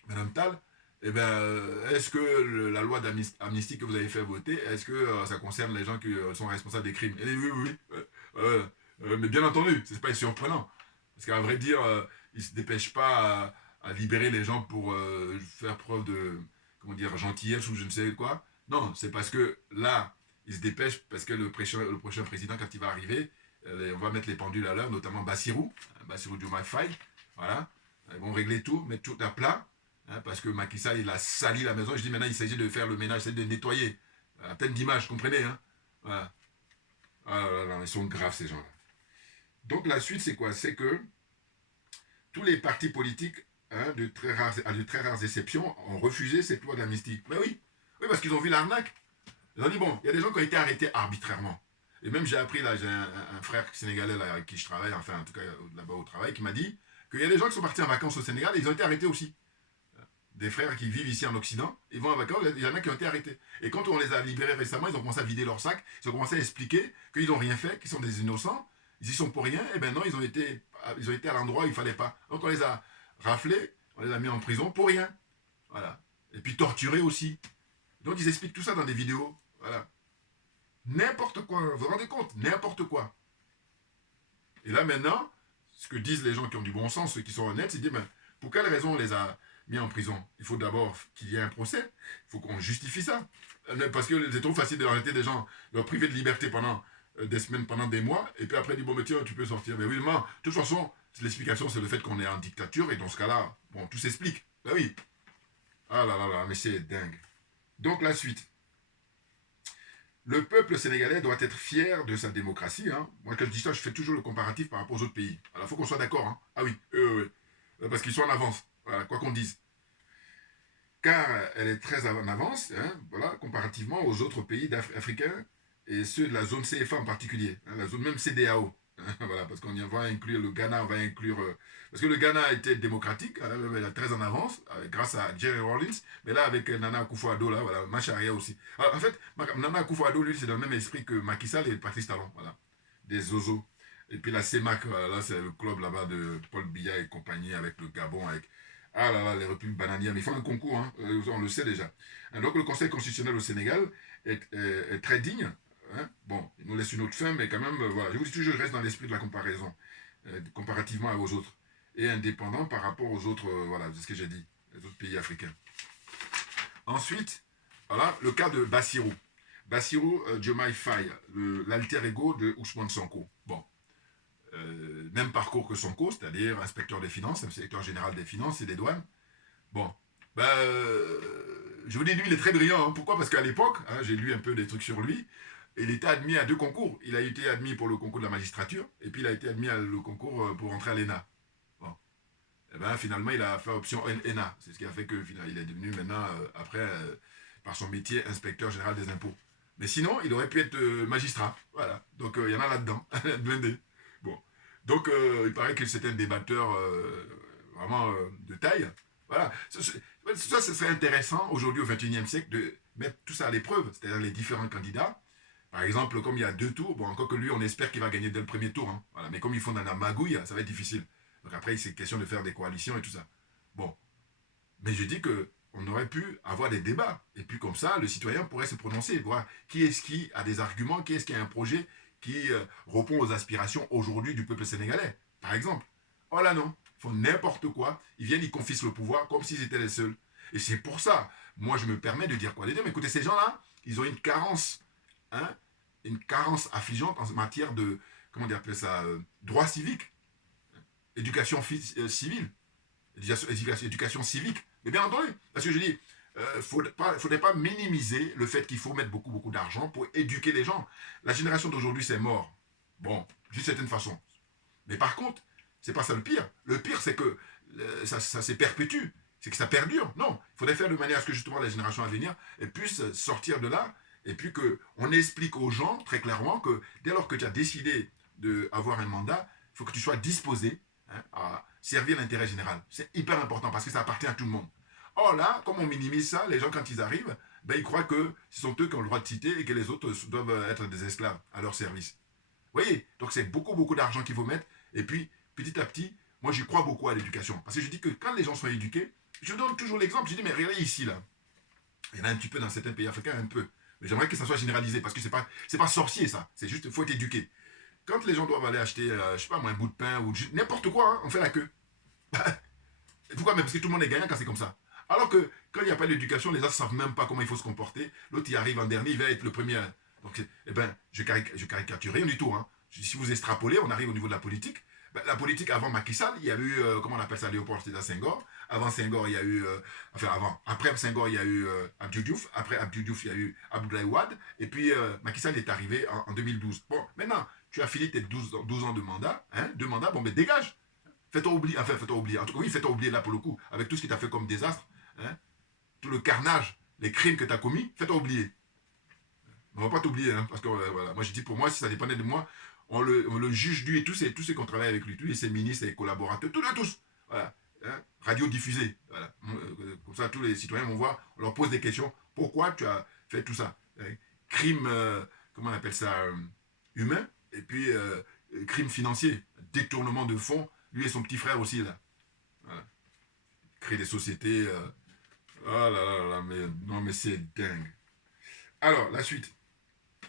Mme Tal, eh ben, est-ce que la loi d'amnistie que vous avez fait voter, est-ce que ça concerne les gens qui sont responsables des crimes? Et oui, oui, oui. Mais bien entendu, c'est pas surprenant. Parce qu'à vrai dire, ils ne se dépêchent pas à libérer les gens pour faire preuve de, comment dire, gentillesse ou je ne sais quoi. Non, c'est parce que là, ils se dépêchent parce que le prochain président, quand il va arriver, on va mettre les pendules à l'heure, notamment Bassirou Diomaye Faye. Voilà. Ils vont régler tout, mettre tout à plat. Hein, parce que Macky Sall, il a sali la maison. Je dis maintenant, il s'agit de faire le ménage, c'est de nettoyer. À peine d'image, comprenez, hein. Voilà. Ah là là, ils sont graves, ces gens-là. Donc la suite, c'est quoi? C'est que tous les partis politiques, hein, à de très rares exceptions, ont refusé cette loi d'amnistie. Mais oui, oui, parce qu'ils ont vu l'arnaque. Ils ont dit, bon, il y a des gens qui ont été arrêtés arbitrairement. Et même j'ai appris, là, j'ai un frère sénégalais là, avec qui je travaille, enfin en tout cas là-bas au travail, qui m'a dit qu'il y a des gens qui sont partis en vacances au Sénégal et ils ont été arrêtés aussi. Des frères qui vivent ici en Occident, ils vont en vacances, il y en a qui ont été arrêtés. Et quand on les a libérés récemment, ils ont commencé à vider leur sac, ils ont commencé à expliquer qu'ils n'ont rien fait, qu'ils sont des innocents, ils y sont pour rien, et ben non, ils ont été à l'endroit où il ne fallait pas. Donc on les a raflés, on les a mis en prison pour rien. Voilà. Et puis torturés aussi. Donc ils expliquent tout ça dans des vidéos. Voilà. N'importe quoi, vous vous rendez compte? N'importe quoi. Et là maintenant, ce que disent les gens qui ont du bon sens, ceux qui sont honnêtes, c'est de dire, ben, pour quelle raison on les a mis en prison? Il faut d'abord qu'il y ait un procès, il faut qu'on justifie ça. Parce que c'est trop facile d'arrêter des gens, de leur priver de liberté pendant des semaines, pendant des mois, et puis après dire, bon, mais tiens, tu peux sortir. Mais évidemment, de toute façon, l'explication, c'est le fait qu'on est en dictature, et dans ce cas-là, bon, tout s'explique. Ben oui. Ah là là là, mais c'est dingue. Donc la suite. Le peuple sénégalais doit être fier de sa démocratie. Hein. Moi, quand je dis ça, je fais toujours le comparatif par rapport aux autres pays. Alors, il faut qu'on soit d'accord. Hein. Ah oui, parce qu'ils sont en avance. Voilà, quoi qu'on dise. Car elle est très en avance, hein, voilà, comparativement aux autres pays africains et ceux de la zone CFA en particulier, hein, la zone même CDAO. Voilà, parce qu'on y va inclure le Ghana, on va inclure... parce que le Ghana a été démocratique, hein, elle est très en avance, grâce à Jerry Rawlings, mais là, avec Nana Akufo-Addo, là, voilà, Macharia aussi. Alors, en fait, Nana Akufo-Addo, lui, c'est dans le même esprit que Macky Sall et Patrice Talon, voilà, des Zozo. Et puis la CEMAC, là, c'est le club là-bas de Paul Biya et compagnie, avec le Gabon, avec... Ah là là, les républiques bananières, mais ils font un concours, hein, on le sait déjà. Donc le Conseil constitutionnel au Sénégal est très digne. Hein. Bon, il nous laisse une autre fin, mais quand même, voilà. Je vous dis toujours, je reste dans l'esprit de la comparaison, comparativement aux autres. Et indépendant par rapport aux autres, voilà, c'est ce que j'ai dit, les autres pays africains. Ensuite, voilà, le cas de Bassirou. Bassirou Diomaye Faye, l'alter ego de Ousmane Sonko. Bon, même parcours que Sonko, c'est-à-dire inspecteur des finances, inspecteur général des finances et des douanes. Bon, ben, je vous dis, lui, il est très brillant. Hein. Pourquoi? Parce qu'à l'époque, hein, j'ai lu un peu des trucs sur lui, il était admis à 2 concours. Il a été admis pour le concours de la magistrature, et puis il a été admis à le concours pour entrer à l'ENA. Bon. Et ben, finalement, il a fait option ENA. C'est ce qui a fait qu'il est devenu maintenant, après, par son métier, inspecteur général des impôts. Mais sinon, il aurait pu être magistrat. Voilà. Donc, il y en a là-dedans. Blindé. Bon. Donc, il paraît que c'était un débatteur vraiment de taille. Voilà. Ça, ce serait intéressant aujourd'hui au XXIe siècle de mettre tout ça à l'épreuve, c'est-à-dire les différents candidats. Par exemple, comme il y a 2 tours, bon, encore que lui, on espère qu'il va gagner dès le premier tour. Hein. Voilà. Mais comme ils font dans la magouille, ça va être difficile. Donc après, c'est question de faire des coalitions et tout ça. Bon. Mais je dis que on aurait pu avoir des débats. Et puis comme ça, le citoyen pourrait se prononcer, voir qui est-ce qui a des arguments, qui est-ce qui a un projet qui répond aux aspirations aujourd'hui du peuple sénégalais, par exemple. Oh là non, ils font n'importe quoi, ils viennent, ils confisquent le pouvoir comme s'ils étaient les seuls. Et c'est pour ça, moi je me permets de dire quoi? De dire, mais écoutez, ces gens-là, ils ont hein, une carence affligeante en matière de, comment on appelle ça, droit civique, éducation civile, éducation civique. Mais bien entendu, parce que je dis, faudrait pas minimiser le fait qu'il faut mettre beaucoup d'argent pour éduquer les gens. La génération d'aujourd'hui, c'est mort. Bon, d'une certaine façon. Mais par contre, c'est pas ça le pire. Le pire, c'est que ça s'est perpétue. C'est que ça perdure. Non, il faudrait faire de manière à ce que justement la génération à venir puisse sortir de là et puis qu'on explique aux gens très clairement que dès lors que tu as décidé d'avoir un mandat, il faut que tu sois disposé, hein, à servir l'intérêt général. C'est hyper important parce que ça appartient à tout le monde. Or là, comme on minimise ça, les gens quand ils arrivent, ben, ils croient que ce sont eux qui ont le droit de citer et que les autres doivent être des esclaves à leur service. Vous voyez? Donc c'est beaucoup d'argent qu'il faut mettre. Et puis, petit à petit, moi j'y crois beaucoup à l'éducation. Parce que je dis que quand les gens sont éduqués, Je donne toujours l'exemple, je dis, mais regardez ici, là. Il y en a un petit peu dans certains pays africains, un peu. Mais j'aimerais que ça soit généralisé, parce que c'est pas sorcier, ça. C'est juste, il faut être éduqué. Quand les gens doivent aller acheter, je sais pas moi, un bout de pain ou n'importe quoi, hein, on fait la queue. Pourquoi? Mais parce que tout le monde est gagnant quand c'est comme ça. Alors que quand il n'y a pas d'éducation, les gens ne savent même pas comment il faut se comporter. L'autre, il arrive en dernier, il va être le premier. Donc, eh ben, je caricature rien du tout. Hein. Si vous extrapolez, on arrive au niveau de la politique. Ben, la politique, avant Macky Sall, il y a eu, comment on appelle ça, Léopold Sédar Senghor. Avant Senghor, il y a eu, enfin avant, après Senghor, il y a eu Abdou Diouf. Après Abdou Diouf, il y a eu Abdoulaye Wade. Et puis, Macky Sall est arrivé en 2012. Bon, maintenant, tu as fini tes 12 ans de mandat, hein, deux mandats, bon, ben dégage. Fais-toi oublier, enfin, fais-toi oublier. En tout cas, oui, fais-toi oublier là pour le coup, avec tout ce qui t'a fait comme désastre, hein, tout le carnage, les crimes que tu as commis, fais-toi oublier. On ne va pas t'oublier, hein, parce que voilà, moi je dis pour moi, si ça dépendait de moi, on le juge lui et tous ceux qu'on travaille avec lui, tous ses ministres, ses collaborateurs, tous. Voilà. Hein, radio diffusée. Voilà. Comme ça, tous les citoyens vont voir, on leur pose des questions. Pourquoi tu as fait tout ça, hein, crime, comment on appelle ça, humain, et puis crime financier, détournement de fonds, lui et son petit frère aussi, là. Voilà. Créer des sociétés. Oh là là là, mais non, mais c'est dingue. Alors, la suite.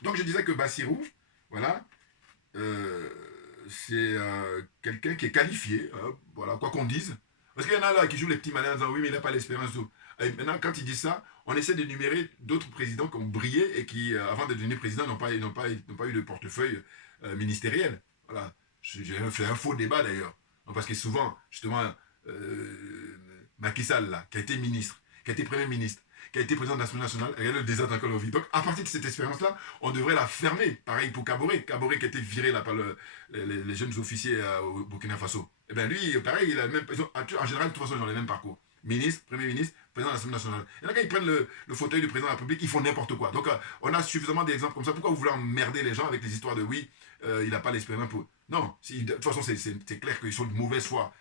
Donc, je disais que Bassirou, voilà, euh, c'est quelqu'un qui est qualifié, voilà, quoi qu'on dise. Parce qu'il y en a là qui jouent les petits malins en disant oui, mais il n'a pas l'espérance. Et maintenant, quand il dit ça, on essaie d'énumérer d'autres présidents qui ont brillé et qui, avant de devenir président, n'ont pas eu de portefeuille ministériel. Voilà. J'ai fait un faux débat d'ailleurs. Parce que souvent, justement, Macky Sall, là, qui a été ministre, qui a été Premier ministre, qui a été président de l'Assemblée nationale, regardez le désastre dans lequel on vit. Donc, à partir de cette expérience-là, on devrait la fermer. Pareil pour Kaboré. Kaboré qui a été viré là, par les jeunes officiers au Burkina Faso. Et bien lui, pareil, il a le même, en général, de toute façon, ils ont le même parcours. Ministre, Premier ministre, président de l'Assemblée nationale. Et là, quand ils prennent le fauteuil du président de la République, ils font n'importe quoi. Donc, on a suffisamment d'exemples comme ça. Pourquoi vous voulez emmerder les gens avec les histoires de oui, il n'a pas l'expérience pour... Non, de toute façon, c'est clair qu'ils sont de mauvaise foi.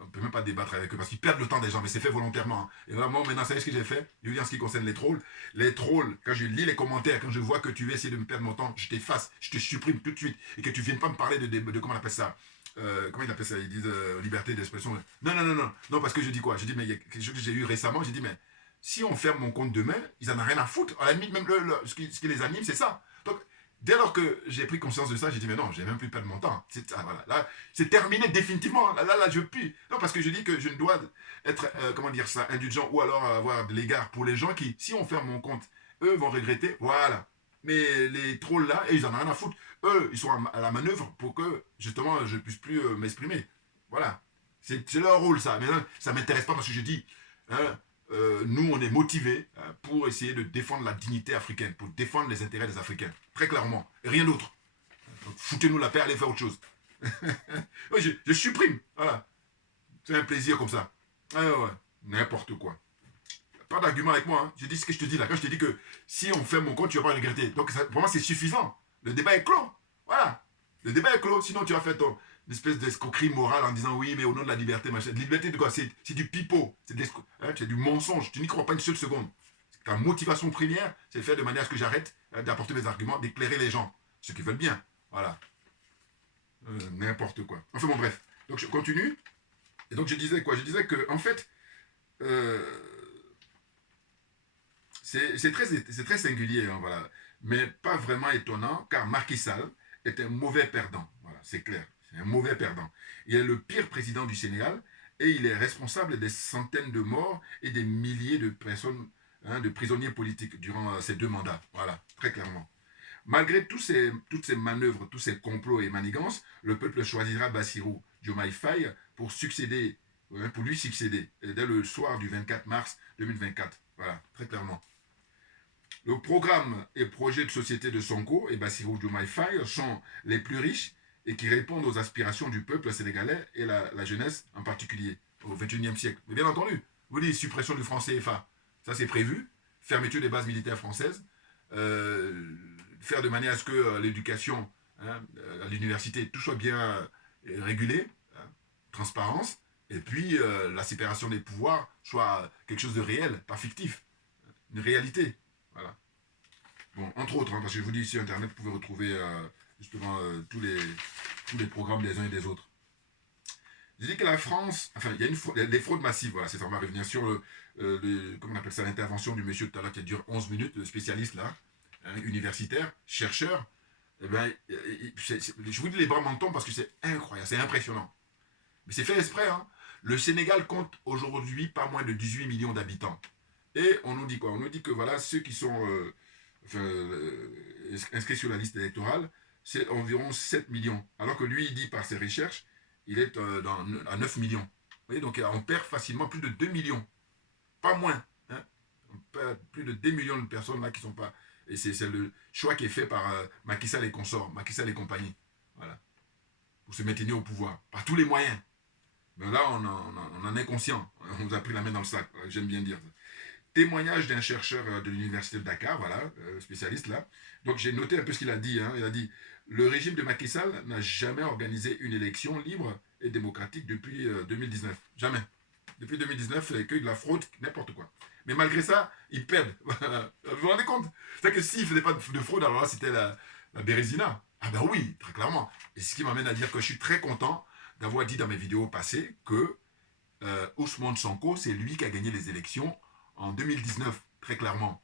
On ne peut même pas débattre avec eux parce qu'ils perdent le temps des gens, mais c'est fait volontairement. Hein. Et vraiment, maintenant, vous savez ce que j'ai fait? Je veux dire en ce qui concerne les trolls. Les trolls, quand je lis les commentaires, quand je vois que tu veux essayer de me perdre mon temps, je t'efface, je te supprime tout de suite. Et que tu ne viennes pas me parler de comment on appelle ça, comment ils appellent ça? Ils disent liberté d'expression. Non, parce que je dis quoi? Je dis, mais il y a quelque chose que j'ai eu récemment, j'ai dit, mais si on ferme mon compte demain, ils n'en ont rien à foutre. À la limite, même ce qui les anime, c'est ça. Donc, dès lors que j'ai pris conscience de ça, j'ai dit, mais non, j'ai même plus perdre mon temps. Voilà, là, c'est terminé définitivement. Là, je pue. Non, parce que je dis que je ne dois être, comment dire ça, indulgent ou alors avoir de l'égard pour les gens qui, si on ferme mon compte, eux vont regretter. Voilà. Mais les trolls là, ils en ont rien à foutre. Eux, ils sont à la manœuvre pour que, justement, je ne puisse plus m'exprimer. Voilà. C'est leur rôle, ça. Mais ça ne m'intéresse pas parce que je dis, hein, nous, on est motivés hein, pour essayer de défendre la dignité africaine, pour défendre les intérêts des Africains. Très clairement. Et rien d'autre. Foutez-nous la paix, allez faire autre chose. Oui, je supprime. Voilà. C'est un plaisir comme ça. Ah ouais. N'importe quoi. Pas d'argument avec moi. Hein. Je dis ce que je te dis là. Quand je te dis que si on ferme mon compte, tu ne vas pas regretter. Donc ça, pour moi, c'est suffisant. Le débat est clos. Voilà. Le débat est clos. Sinon, tu vas faire ton espèce d'escroquerie morale en disant oui, mais au nom de la liberté, machin. Liberté de quoi? C'est du pipeau. C'est du mensonge. Tu n'y crois pas une seule seconde. Ta motivation première, c'est de faire de manière à ce que j'arrête d'apporter mes arguments, d'éclairer les gens. Ceux qui veulent bien. Voilà. N'importe quoi. Enfin bon, bref. Donc je continue. Et donc je disais quoi? Je disais que, en fait, c'est très singulier, hein, voilà. Mais pas vraiment étonnant, car Macky Sall est un mauvais perdant. Voilà, c'est clair. C'est un mauvais perdant. Il est le pire président du Sénégal et il est responsable des centaines de morts et des milliers de personnes, hein, de prisonniers politiques durant ces deux mandats. Voilà, très clairement. Malgré toutes ces manœuvres, tous ces complots et manigances, le peuple choisira Bassirou Diomaye Faye pour pour lui succéder, dès le soir du 24 mars 2024. Voilà, très clairement. Le programme et projet de société de Sonko et Bassirou Diomaye Faye sont les plus riches et qui répondent aux aspirations du peuple sénégalais et la jeunesse en particulier, au XXIe siècle. Mais bien entendu, vous dites suppression du franc CFA, ça c'est prévu, fermeture des bases militaires françaises, faire de manière à ce que l'éducation, hein, à l'université, tout soit bien régulé, hein, transparence, et puis la séparation des pouvoirs soit quelque chose de réel, pas fictif, une réalité. Voilà. Bon, entre autres, hein, parce que je vous dis sur Internet, vous pouvez retrouver justement tous les programmes des uns et des autres. Je dis que la France, enfin, il y a des fraudes massives, voilà, c'est ça, on va revenir sur comment on appelle ça, l'intervention du monsieur tout à l'heure qui dure 11 minutes, le spécialiste là, hein, universitaire, chercheur. Eh ben, je vous dis les bras m'en tombent parce que c'est incroyable, c'est impressionnant. Mais c'est fait exprès, hein. Le Sénégal compte aujourd'hui pas moins de 18 millions d'habitants. Et on nous dit quoi? On nous dit que voilà, ceux qui sont inscrits sur la liste électorale, c'est environ 7 millions. Alors que lui, il dit par ses recherches, il est à 9 millions. Vous voyez, donc on perd facilement plus de 2 millions. Pas moins. Hein. On perd plus de 2 millions de personnes là qui sont pas. Et c'est le choix qui est fait par Macky Sall et consorts, Macky Sall et compagnie. Voilà. Pour se maintenir au pouvoir. Par tous les moyens. Mais là, on en est conscient. On vous a pris la main dans le sac. J'aime bien dire ça. Témoignage d'un chercheur de l'université de Dakar, voilà, spécialiste là. Donc j'ai noté un peu ce qu'il a dit. Hein. Il a dit le régime de Macky Sall n'a jamais organisé une élection libre et démocratique depuis 2019. Jamais. Depuis 2019, c'est que de la fraude, n'importe quoi. Mais malgré ça, ils perdent. Vous vous rendez compte? C'est que s'ils ne faisaient pas de fraude, alors là, c'était la Bérésina. Ah ben oui, très clairement. Et ce qui m'amène à dire que je suis très content d'avoir dit dans mes vidéos passées que Ousmane Sonko, c'est lui qui a gagné les élections en 2019, très clairement.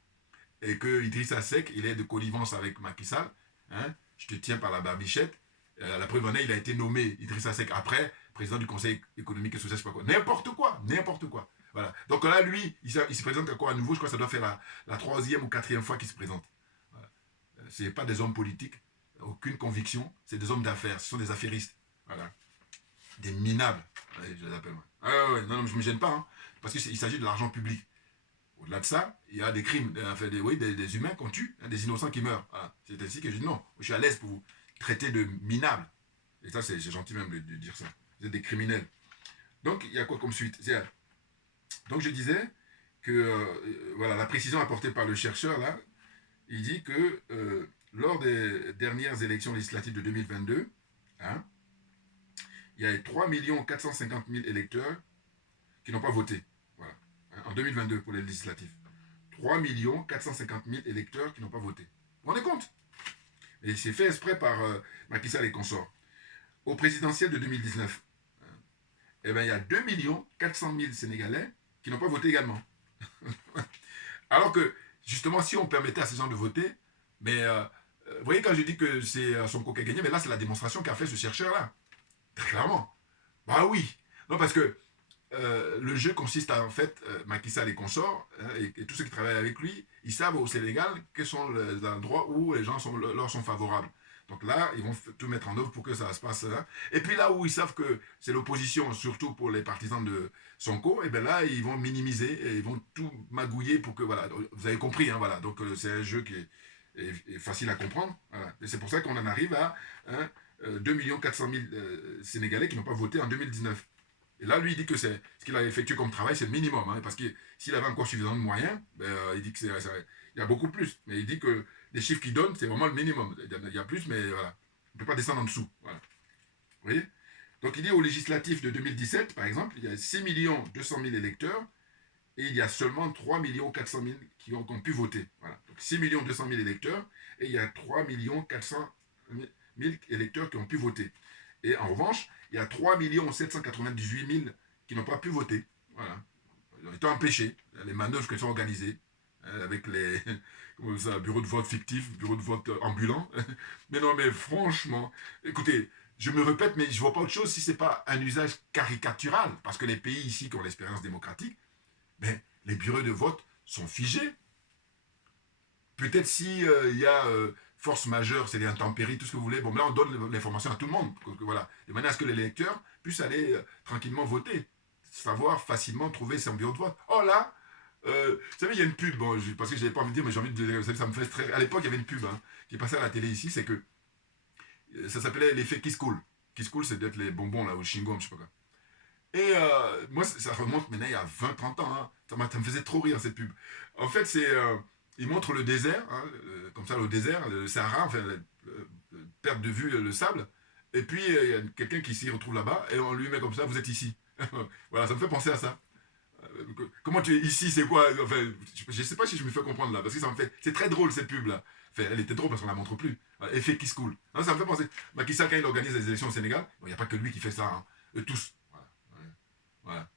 Et que Idrissa Seck, il est de connivence avec Macky Sall. Hein, je te tiens par la barbichette. La preuve en est, il a été nommé Idrissa Seck après, président du Conseil économique et social, je sais pas quoi. N'importe quoi, n'importe quoi. Voilà. Donc là, lui, il se présente encore à nouveau. Je crois que ça doit faire la troisième ou quatrième fois qu'il se présente. Voilà. Ce n'est pas des hommes politiques, aucune conviction. C'est des hommes d'affaires. Ce sont des affairistes. Voilà. Des minables. Allez, je les appelle. Ah ouais, non, je ne me gêne pas. Hein, parce qu'il s'agit de l'argent public. Au-delà de ça, il y a des crimes, enfin, des humains qu'on tue, hein, des innocents qui meurent. Voilà. C'est ainsi que je dis non. Je suis à l'aise pour vous traiter de minables. Et ça, c'est gentil même de dire ça. Vous êtes des criminels. Donc, il y a quoi comme suite? Donc, je disais que voilà, la précision apportée par le chercheur, là, il dit que lors des dernières élections législatives de 2022, hein, il y a 3 450 000 électeurs qui n'ont pas voté. Voilà. En 2022 pour les législatives. 3 450 000 électeurs qui n'ont pas voté. Vous vous rendez compte? Et c'est fait exprès par Macky Sall et consorts. Au présidentiel de 2019, eh ben, il y a 2 400 000 Sénégalais qui n'ont pas voté également. Alors que, justement, si on permettait à ces gens de voter, mais vous voyez, quand je dis que c'est Sonko qui a gagné, mais là, c'est la démonstration qu'a fait ce chercheur-là. Très clairement. Bah oui. Non, parce que le jeu consiste à, en fait, Macky Sall et consorts, hein, et tous ceux qui travaillent avec lui, ils savent au Sénégal quels sont les endroits où les gens leur sont favorables. Donc là, ils vont tout mettre en œuvre pour que ça se passe là. Et puis là où ils savent que c'est l'opposition, surtout pour les partisans de Sonko, et bien là, ils vont minimiser, et ils vont tout magouiller pour que, voilà, vous avez compris, hein, voilà. Donc c'est un jeu qui est facile à comprendre. Voilà. Et c'est pour ça qu'on en arrive à 2 400 000 Sénégalais qui n'ont pas voté en 2019. Et là, lui, il dit que c'est ce qu'il a effectué comme travail, c'est le minimum. Hein, parce que s'il avait encore suffisamment de moyens, ben, il dit qu'il y a beaucoup plus. Mais il dit que les chiffres qu'il donne, c'est vraiment le minimum. Il y a plus, mais voilà. On ne peut pas descendre en dessous. Voilà. Vous voyez? Donc, il dit au législatif de 2017, par exemple, il y a 6 200 000 électeurs et il y a seulement 3 400 000 qui ont pu voter. Voilà. Donc, 6 200 000 électeurs et il y a 3 400 000 électeurs qui ont pu voter. Et en revanche, il y a 3 798 000 qui n'ont pas pu voter. Voilà. Ils ont été empêchés. Les manœuvres qui sont organisées, avec les bureaux de vote fictifs, bureaux de vote ambulants. Mais non, mais franchement, écoutez, je me répète, mais je ne vois pas autre chose si ce n'est pas un usage caricatural. Parce que les pays ici qui ont l'expérience démocratique, ben, les bureaux de vote sont figés. Peut-être si y a force majeure, c'est des intempéries, tout ce que vous voulez. Bon, là, on donne l'information à tout le monde. Voilà, de manière à ce que les lecteurs puissent aller tranquillement voter. Savoir facilement trouver son bureau de vote. Oh là, vous savez, il y a une pub, bon, parce que je n'avais pas envie de dire, mais j'ai envie de dire, ça me fait très... À l'époque, il y avait une pub hein, qui passait à la télé ici, c'est que ça s'appelait l'effet Kiss Cool. Kiss Cool, c'est d'être les bonbons, là, au chewing-gum, je sais pas quoi. Et moi, ça remonte maintenant il y a 20-30 ans. Hein. Ça me faisait trop rire, cette pub. En fait, c'est... il montre le désert, hein, comme ça, le désert, le Sahara, enfin, perte de vue le sable. Et puis, il y a quelqu'un qui s'y retrouve là-bas, et on lui met comme ça, vous êtes ici. Voilà, ça me fait penser à ça. Comment tu es ici, c'est quoi? Enfin, je ne sais pas si je me fais comprendre là, parce que ça me fait... C'est très drôle, cette pub-là. Enfin, elle était drôle parce qu'on la montre plus. Effet qui se coule. Ça me fait penser. Macky Sall, quand il organise les élections au Sénégal, il n'y a pas que lui qui fait ça. Hein. Eux tous. Voilà. Voilà.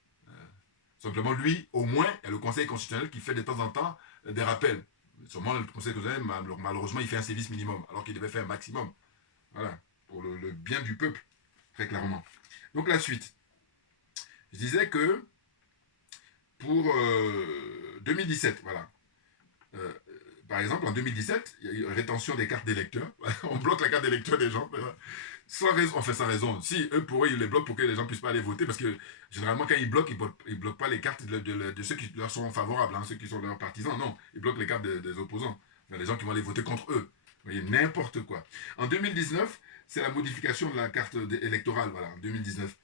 Simplement, lui, au moins, il y a le Conseil constitutionnel qui fait de temps en temps des rappels. Sûrement, le Conseil constitutionnel, malheureusement, il fait un service minimum, alors qu'il devait faire un maximum. Voilà. Pour le bien du peuple, très clairement. Donc, la suite. Je disais que pour 2017, voilà. Euh, Par exemple, en 2017, il y a eu rétention des cartes d'électeurs. On bloque la carte d'électeur des gens. Sans raison, enfin sans raison. Si eux pourraient, ils les bloquent pour que les gens ne puissent pas aller voter, parce que généralement quand ils bloquent, ils bloquent pas les cartes de ceux qui leur sont favorables, hein, ceux qui sont leurs partisans. Non, ils bloquent les cartes des opposants. Enfin, les gens qui vont aller voter contre eux. Vous voyez, n'importe quoi. En 2019, c'est la modification de la carte électorale, voilà, en 2019.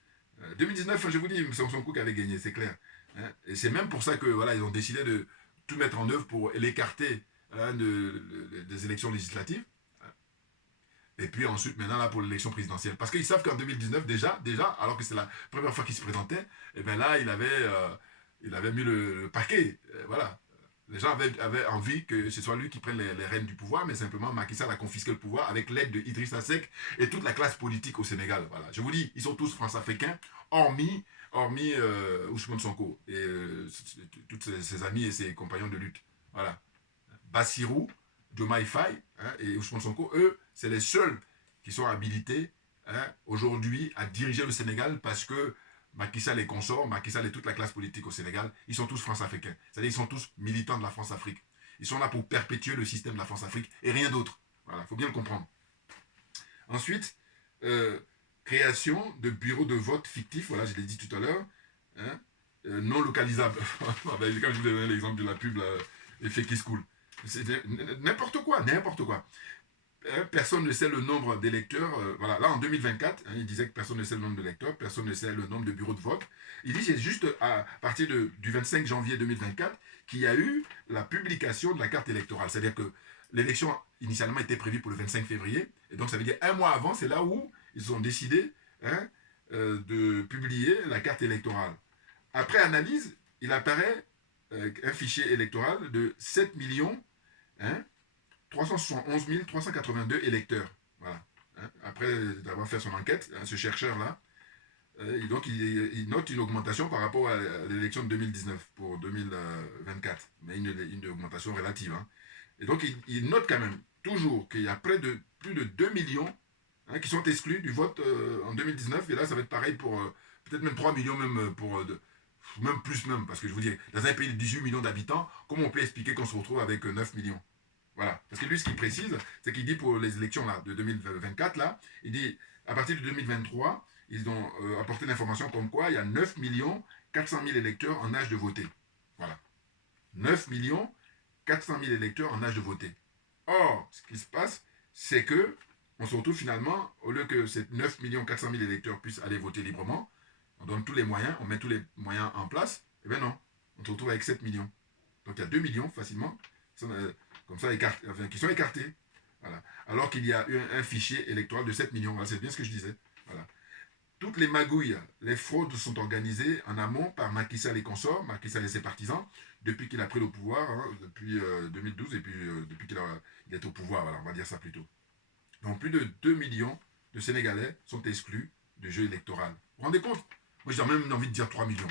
2019, je vous dis, c'est Sonko qui avait gagné, c'est clair. Hein. Et c'est même pour ça que voilà, ils ont décidé de tout mettre en œuvre pour l'écarter hein, des élections législatives. Et puis ensuite, maintenant, là, pour l'élection présidentielle. Parce qu'ils savent qu'en 2019, déjà, alors que c'est la première fois qu'il se présentait, et bien là, il avait mis le paquet. Voilà. Les gens avaient envie que ce soit lui qui prenne les rênes du pouvoir, mais simplement Macky Sall a confisqué le pouvoir avec l'aide de Idrissa Seck et toute la classe politique au Sénégal. Voilà. Je vous dis, ils sont tous France-africains, hormis Ousmane Sonko et tous ses amis et ses compagnons de lutte. Voilà. Bassirou, Diomaye Faye hein, et Ousmane Sonko, eux, c'est les seuls qui sont habilités hein, aujourd'hui à diriger le Sénégal parce que Macky Sall et consorts, Macky Sall et toute la classe politique au Sénégal, ils sont tous France-africains. C'est-à-dire ils sont tous militants de la France-Afrique. Ils sont là pour perpétuer le système de la France-Afrique et rien d'autre. Voilà, il faut bien le comprendre. Ensuite, création de bureaux de vote fictifs, voilà, je l'ai dit tout à l'heure, hein, non localisables. Quand je vous ai donné l'exemple de la pub, effet qui se coule. C'est n'importe quoi, n'importe quoi. Personne ne sait le nombre d'électeurs. Voilà, là en 2024, hein, il disait que personne ne sait le nombre d'électeurs, personne ne sait le nombre de bureaux de vote. Il dit que c'est juste à partir du 25 janvier 2024 qu'il y a eu la publication de la carte électorale. C'est-à-dire que l'élection initialement était prévue pour le 25 février. Et donc ça veut dire un mois avant, c'est là où ils ont décidé hein, de publier la carte électorale. Après analyse, il apparaît un fichier électoral de 7 millions hein, 371 382 électeurs. Voilà. Hein, après avoir fait son enquête, hein, ce chercheur-là, donc il note une augmentation par rapport à l'élection de 2019 pour 2024, mais une augmentation relative. Hein. Et donc il note quand même toujours qu'il y a plus de 2 millions hein, qui sont exclus du vote en 2019, et là ça va être pareil pour peut-être même 3 millions même pour... même plus même, parce que je vous dis, dans un pays de 18 millions d'habitants, comment on peut expliquer qu'on se retrouve avec 9 millions? Voilà. Parce que lui, ce qu'il précise, c'est qu'il dit pour les élections là, de 2024, là, il dit, à partir de 2023, ils ont apporté l'information comme quoi il y a 9 400 000 électeurs en âge de voter. Voilà. 9 400 000 électeurs en âge de voter. Or, ce qui se passe, c'est que on se retrouve finalement, au lieu que ces 9 400 000 électeurs puissent aller voter librement, on donne tous les moyens, on met tous les moyens en place, et bien non, on se retrouve avec 7 millions. Donc il y a 2 millions facilement, comme ça, qui sont écartés. Voilà. Alors qu'il y a eu un fichier électoral de 7 millions. Voilà, c'est bien ce que je disais. Voilà. Toutes les magouilles, les fraudes sont organisées en amont par Macky Sall et consorts, Macky Sall et ses partisans, depuis qu'il a pris le pouvoir, hein, depuis 2012, et puis depuis qu'il est au pouvoir, voilà, on va dire ça plutôt. Donc plus de 2 millions de Sénégalais sont exclus du jeu électoral. Vous vous rendez compte? Moi, j'ai même envie de dire 3 millions,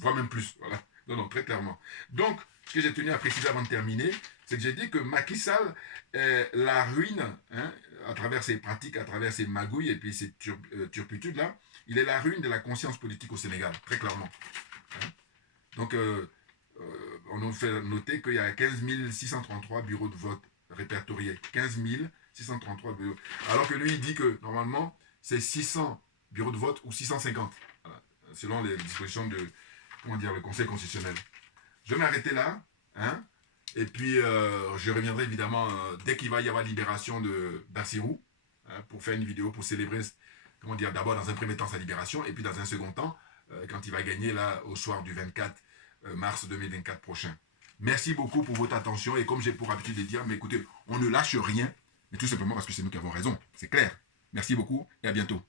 voire même plus. Voilà. Non, très clairement. Donc, ce que j'ai tenu à préciser avant de terminer, c'est que j'ai dit que Macky Sall la ruine, hein, à travers ses pratiques, à travers ses magouilles et puis ses turpitudes-là, il est la ruine de la conscience politique au Sénégal, très clairement. Hein. Donc, on nous fait noter qu'il y a 15 633 bureaux de vote répertoriés. 15 633 bureaux. Alors que lui, il dit que, normalement, c'est 600 bureaux de vote ou 650. Voilà, selon les dispositions de, comment dire, le Conseil constitutionnel. Je vais m'arrêter là, hein, et puis je reviendrai évidemment dès qu'il va y avoir libération de Bassirou, hein, pour faire une vidéo pour célébrer, comment dire, d'abord dans un premier temps sa libération, et puis dans un second temps, quand il va gagner là au soir du 24 mars 2024 prochain. Merci beaucoup pour votre attention, et comme j'ai pour habitude de dire, mais écoutez, on ne lâche rien, mais tout simplement parce que c'est nous qui avons raison, c'est clair. Merci beaucoup, et à bientôt.